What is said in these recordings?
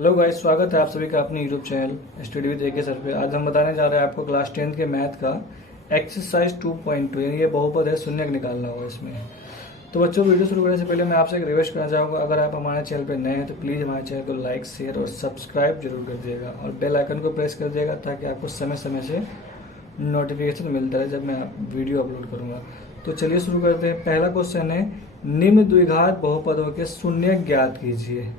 Hello guys, स्वागत है आप सभी का अपने YouTube channel study with AK sir पे। आज हम बताने जा रहे हैं आपको क्लास 10 के मैथ का एक्सरसाइज 2.2 यानी ये बहुपद है, शून्यक निकालना होगा इसमें। तो बच्चों, वीडियो शुरू करने से पहले मैं आपसे एक रिक्वेस्ट करना चाहूँगा, अगर आप हमारे चैनल पर नए हैं तो प्लीज़ हमारे चैनल को लाइक, शेयर और सब्सक्राइब जरूर कर दिएगा और बेल आइकन को प्रेस कर दिएगा ताकि आपको समय समय से नोटिफिकेशन मिलता रहे जब मैं वीडियो अपलोड करूँगा। तो चलिए शुरू करते हैं। पहला क्वेश्चन है, निम्न द्विघात बहुपदों के शून्यक ज्ञात कीजिए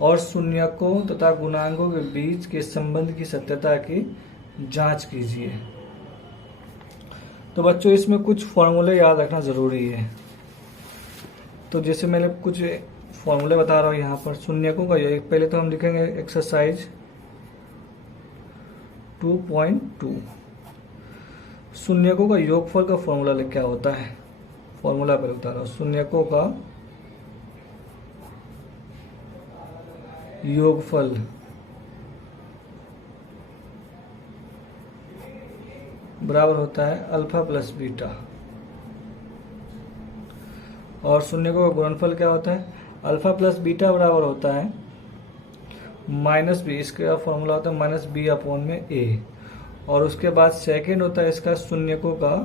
और शून्यकों तथा गुणांकों के बीच के संबंध की सत्यता की जांच कीजिए। तो बच्चों, इसमें कुछ फॉर्मूले याद रखना जरूरी है। तो जैसे मैंने कुछ फॉर्मूले बता रहा हूँ यहाँ पर शून्यकों का योग। पहले तो हम लिखेंगे एक्सरसाइज 2.2। शून्यकों का योगफल का फॉर्मूला क्या होता है? फॉर्मूला पहले बता रहा हूँ। शून्यकों का योगफल बराबर होता है अल्फा प्लस बीटा, और शून्यकों का गुणनफल क्या होता है? अल्फा प्लस बीटा बराबर होता है माइनस बी। इसका फॉर्मूला होता है माइनस बी अपॉन में ए। और उसके बाद सेकंड होता है इसका शून्यकों का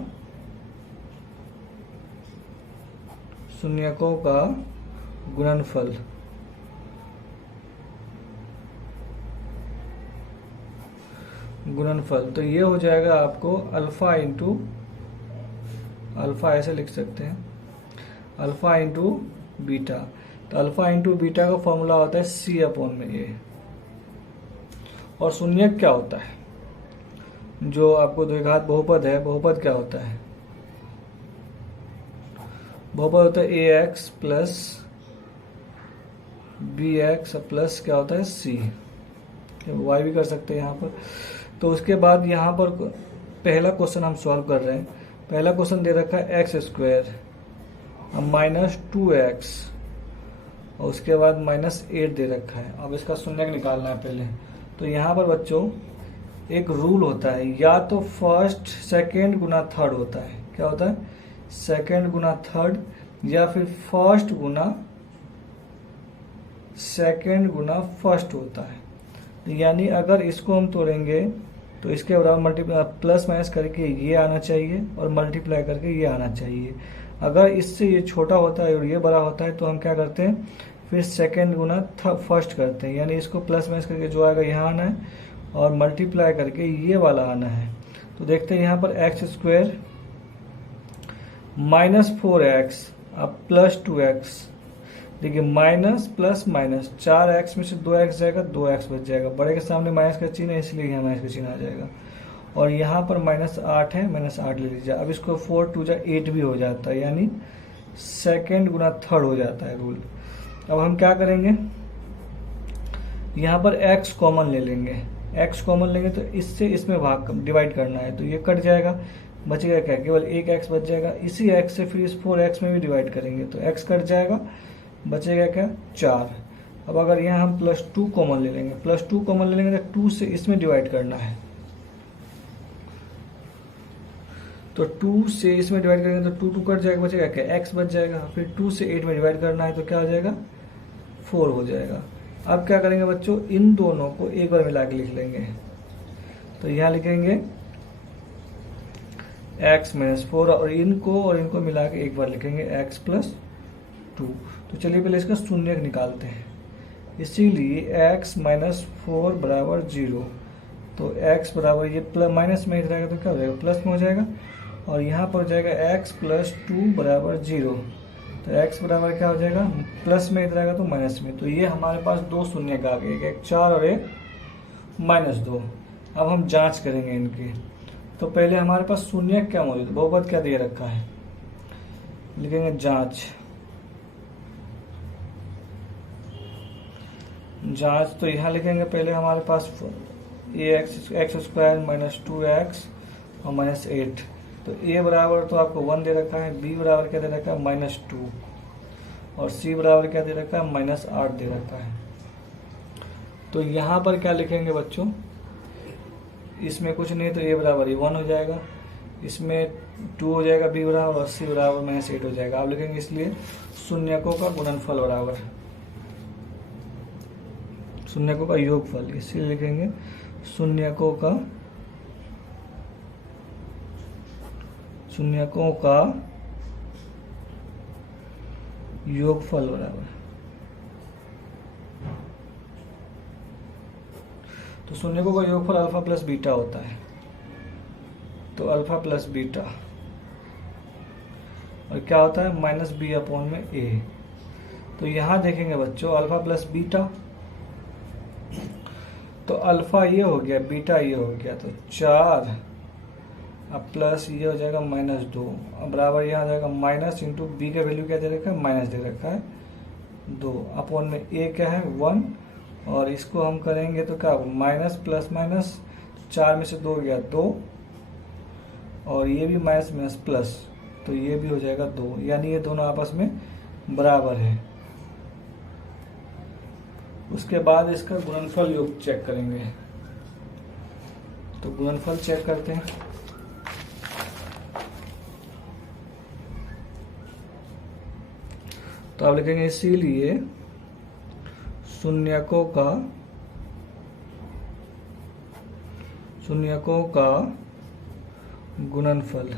गुणनफल। तो ये हो जाएगा आपको अल्फा इंटू अल्फा, ऐसे लिख सकते हैं, अल्फा इंटू बीटा। तो अल्फा इंटू बीटा का फॉर्मूला होता है सी अपॉन में ए। और शून्यक क्या होता है? जो आपको द्विघात बहुपद है, बहुपद क्या होता है? बहुपद होता है a x plus b x plus क्या होता है सी। वाई भी कर सकते हैं यहाँ पर। तो उसके बाद यहाँ पर पहला क्वेश्चन हम सॉल्व कर रहे हैं। पहला क्वेश्चन दे रखा है एक्स स्क्वायर माइनस 2x और उसके बाद माइनस 8 दे रखा है। अब इसका शून्यक निकालना है पहले। तो यहाँ पर बच्चों एक रूल होता है, या तो फर्स्ट सेकेंड गुना थर्ड होता है। क्या होता है? सेकेंड गुना थर्ड, या फिर फर्स्ट गुना सेकेंड गुना फर्स्ट होता है। यानी अगर इसको हम तोड़ेंगे तो इसके बराबर मल्टीप्लाई प्लस माइनस करके ये आना चाहिए और मल्टीप्लाई करके ये आना चाहिए। अगर इससे ये छोटा होता है और ये बड़ा होता है तो हम क्या करते हैं, फिर सेकेंड गुना फर्स्ट करते हैं। यानी इसको प्लस माइनस करके जो आएगा यहाँ आना है और मल्टीप्लाई करके ये वाला आना है। तो देखते हैं यहाँ पर एक्स स्क्वायर माइनस 4x अब प्लस 2x। देखिए माइनस प्लस माइनस, 4x में से 2x जाएगा, 2x बच जाएगा। बड़े के सामने माइनस का चिन्ह है इसलिए यहाँ माइनस का चिन्ह आ जाएगा। और यहाँ पर माइनस 8 है, माइनस 8 ले लीजिए। अब इसको 4 2 8 भी हो जाता है, यानी सेकेंड गुना थर्ड हो जाता है रूल। अब हम क्या करेंगे, यहाँ पर x कॉमन ले लेंगे। x कॉमन लेंगे तो इससे इसमें भाग डिवाइड करना है, तो ये कट जाएगा, बचेगा क्या? केवल एक x बच जाएगा। इसी x से फिर इस 4x में भी डिवाइड करेंगे तो x कट जाएगा, बचेगा क्या? 4। अब अगर यहाँ हम प्लस 2 कॉमन ले लेंगे, प्लस 2 कॉमन ले लेंगे तो 2 से इसमें डिवाइड करना है, तो 2 से इसमें डिवाइड करेंगे तो 2 2 कट जाएगा, बचेगा क्या? x बच जाएगा। फिर 2 से 8 में डिवाइड करना है तो क्या हो जाएगा? 4 हो जाएगा। अब क्या करेंगे बच्चों, इन दोनों को एक बार मिला के लिख लेंगे। तो यहाँ लिखेंगे x माइनस 4 और इनको मिला के एक बार लिखेंगे x प्लस 2। तो चलिए पहले इसका शून्यक निकालते हैं। इसीलिए x माइनस 4 बराबर 0। तो x बराबर ये प्लस माइनस में रहेगा तो क्या हो जाएगा? प्लस में हो जाएगा। और यहाँ पर हो जाएगा x प्लस 2 बराबर 0। तो x बराबर क्या हो जाएगा? प्लस में रहेगा तो माइनस में। तो ये हमारे पास दो शून्यक आ गए, एक 4 और एक माइनस 2। अब हम जांच करेंगे इनकी। तो पहले हमारे पास शून्यक क्या मौजूद है, बहुपद क्या दे रखा है, लिखेंगे जांच। तो यहाँ लिखेंगे पहले हमारे पास एक्स स्क्वायर माइनस 2x और माइनस 8। तो a बराबर तो आपको 1 दे रखा है, b बराबर क्या दे रखा है? माइनस 2, और c बराबर क्या दे रखा है? माइनस 8 दे रखा है। तो यहाँ पर क्या लिखेंगे बच्चों, इसमें कुछ नहीं तो a बराबर 1 हो जाएगा, इसमें 2 हो जाएगा, b बराबर, और c बराबर माइनस 8 हो जाएगा। आप लिखेंगे इसलिए शून्यकों का गुणनफल बराबर शून्यकों का योगफल, इसीलिए लिखेंगे शून्यकों का योगफल बराबर। तो शून्यकों का योगफल अल्फा प्लस बीटा होता है, तो अल्फा प्लस बीटा, और क्या होता है माइनस बी अपॉन में ए। तो यहां देखेंगे बच्चों अल्फा प्लस बीटा, तो अल्फा ये हो गया, बीटा ये हो गया, तो 4 अब प्लस ये हो जाएगा -2, अब बराबर यहाँ आ जाएगा माइनस इंटू बी का वैल्यू क्या दे रखा है, माइनस दे रखा है 2 अपॉन में ए क्या है 1, और इसको हम करेंगे तो क्या होगा माइनस प्लस माइनस, 4 में से 2 गया 2, और ये भी माइनस माइनस प्लस, तो ये भी हो जाएगा 2, यानी ये दोनों आपस में बराबर है। उसके बाद इसका गुणनफल योग चेक करेंगे, तो गुणनफल चेक करते हैं। तो आप लिखेंगे इसीलिए शून्यकों का गुणनफल,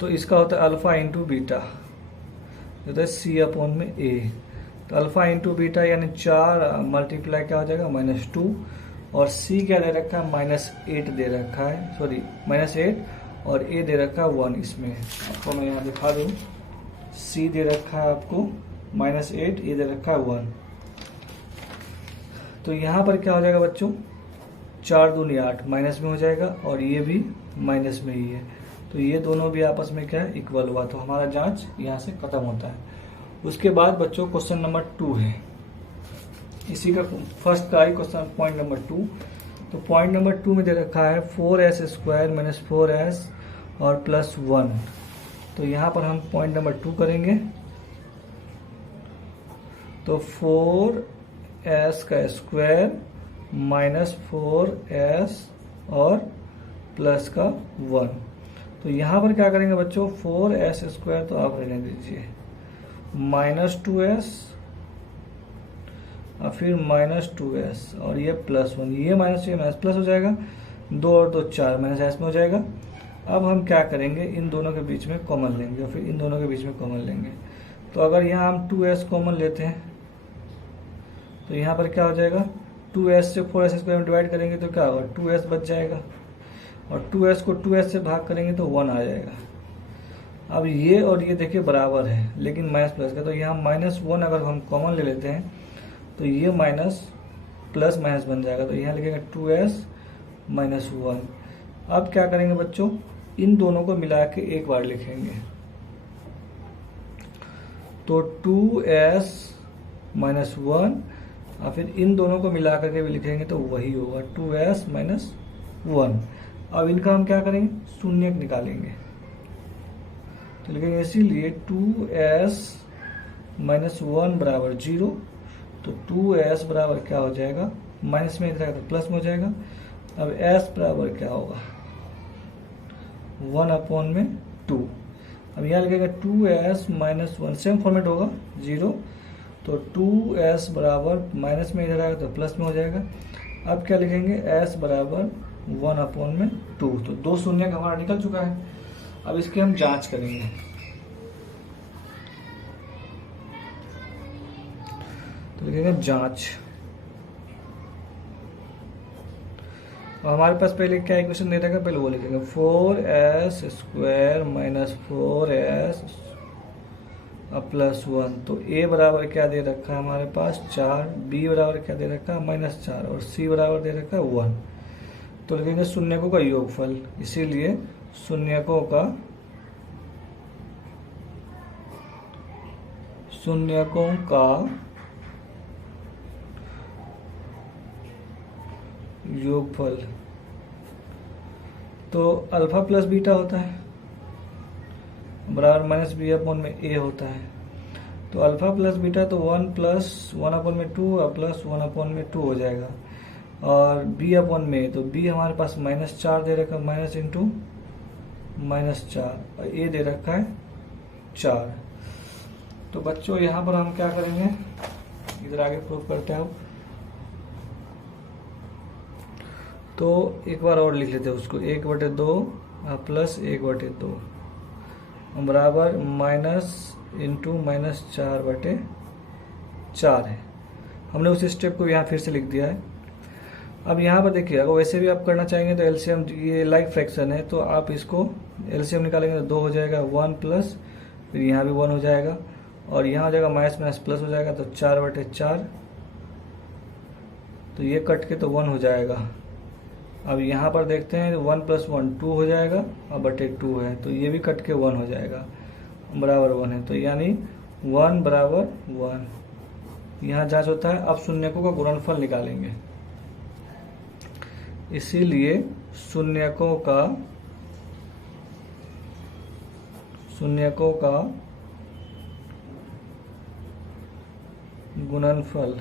तो इसका होता है अल्फा इंटू बीटा, होता है सी अपॉन में ए। तो अल्फा इंटू बीटा यानी 4 मल्टीप्लाई क्या हो जाएगा -2, और सी क्या दे रखा है -8 दे रखा है, सॉरी -8, और ए दे रखा है 1। इसमें आपको मैं यहाँ दिखा दूँ, सी दे रखा है आपको -8, ए दे रखा है 1। तो यहाँ पर क्या हो जाएगा बच्चों 4 दूनी 8 माइनस में हो जाएगा, और ये भी माइनस में ही है, तो ये दोनों भी आपस में क्या है इक्वल हुआ, तो हमारा जांच यहाँ से खत्म होता है। उसके बाद बच्चों क्वेश्चन नंबर 2 है, इसी का फर्स्ट का ही क्वेश्चन पॉइंट नंबर 2। तो पॉइंट नंबर 2 में दे रखा है 4s² - 4s और +1। तो यहाँ पर हम पॉइंट नंबर 2 करेंगे, तो 4s² -4s और प्लस का 1। तो यहाँ पर क्या करेंगे बच्चों 4s² तो आप रहने दीजिए, -2s और फिर -2s और ये +1, ये माइनस ये माइनस प्लस हो जाएगा, 2 और 2 4 -s में हो जाएगा। अब हम क्या करेंगे इन दोनों के बीच में कॉमन लेंगे और फिर इन दोनों के बीच में कॉमन लेंगे। तो अगर यहाँ हम 2s कॉमन लेते हैं तो यहाँ पर क्या हो जाएगा 2s से 4s² में डिवाइड करेंगे तो क्या होगा 2s बच जाएगा, और 2s को 2s से भाग करेंगे तो 1 आ जाएगा। अब ये और ये देखिए बराबर है लेकिन माइनस प्लस का, तो यहाँ -1 अगर हम कॉमन ले लेते हैं तो ये माइनस प्लस माइनस बन जाएगा, तो यहाँ लिखेंगे 2s - 1। अब क्या करेंगे बच्चों इन दोनों को मिला के एक बार लिखेंगे, तो 2s - 1 और फिर इन दोनों को मिला करके भी लिखेंगे तो वही होगा 2s - 1। अब इनका हम क्या करेंगे शून्य निकालेंगे, तो लिखेंगे इसीलिए 2s - 1 बराबर 0। तो 2s बराबर क्या हो जाएगा माइनस में इधर तो प्लस में हो जाएगा। अब s बराबर क्या होगा 1 अपॉन में 2। अब यहाँ लिखेगा 2s - 1, सेम फॉर्मेट होगा 0, तो 2s बराबर माइनस में इधर आएगा तो प्लस में हो जाएगा। अब क्या लिखेंगे s बराबर 1 अपॉन में 2, तो 2 शून्य का हमारा निकल चुका है। अब इसकी हम जांच करेंगे, तो लिखेंगे जांच। और हमारे पास पहले क्या इक्वेशन दे रखा है पहले वो लिखेंगे 4s² - 4s +1। तो a बराबर क्या दे रखा है हमारे पास 4, b बराबर क्या दे रखा है -4 और c बराबर दे रखा है 1। तो लिखेंगे शून्यकों का योगफल, इसीलिए शून्यकों का योगफल, तो अल्फा प्लस बीटा होता है बराबर -b अपॉन में a होता है। तो अल्फा प्लस बीटा तो 1 + 1 अपॉन में 2 और प्लस 1 अपॉन में 2 हो जाएगा, और b अपॉन में तो b हमारे पास -4 दे रखा है, माइनस इंटू -4 और a दे रखा है 4। तो बच्चों यहाँ पर हम क्या करेंगे, इधर आगे प्रूव करते हैं। तो एक बार और लिख लेते हैं उसको, 1/2 प्लस 1/2 बराबर माइनस इंटू माइनस 4/4 है। हमने उस स्टेप को यहाँ फिर से लिख दिया है। अब यहाँ पर देखिए, अगर वैसे भी आप करना चाहेंगे तो एलसीएम, ये लाइक फ्रैक्शन है तो आप इसको एलसीएम निकालेंगे तो 2 हो जाएगा, 1 प्लस फिर यहाँ भी 1 हो जाएगा और यहाँ हो जाएगा माइनस माइनस प्लस हो जाएगा तो 4/4, तो ये कट के तो 1 हो जाएगा। अब यहाँ पर देखते हैं 1 + 1 2 हो जाएगा और बटे 2 है तो ये भी कट के 1 हो जाएगा, बराबर 1 है। तो यानी 1 बराबर 1, यहाँ जांच होता है। अब शून्यकों का गुणनफल निकालेंगे, इसीलिए शून्यकों का गुणनफल,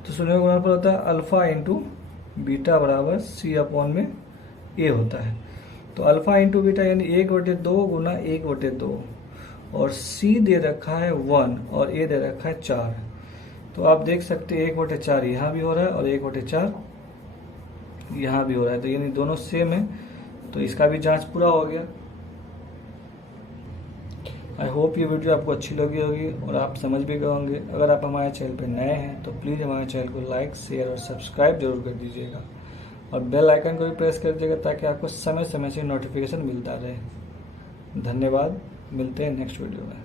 तो शून्य का गुणनफल होता है अल्फा इंटू बीटा बराबर C/A होता है। तो अल्फा इंटू बीटा यानी 1/2 गुना 1/2 और C दे रखा है 1 और A दे रखा है 4। तो आप देख सकते हैं 1/4 यहाँ भी हो रहा है और 1/4 यहाँ भी हो रहा है, तो यानी दोनों सेम है, तो इसका भी जांच पूरा हो गया। आई होप ये वीडियो आपको अच्छी लगी होगी और आप समझ भी गए होंगे। अगर आप हमारे चैनल पर नए हैं तो प्लीज़ हमारे चैनल को लाइक, शेयर और सब्सक्राइब जरूर कर दीजिएगा और बेल आइकन को भी प्रेस कर दीजिएगा ताकि आपको समय समय से नोटिफिकेशन मिलता रहे। धन्यवाद, मिलते हैं नेक्स्ट वीडियो में।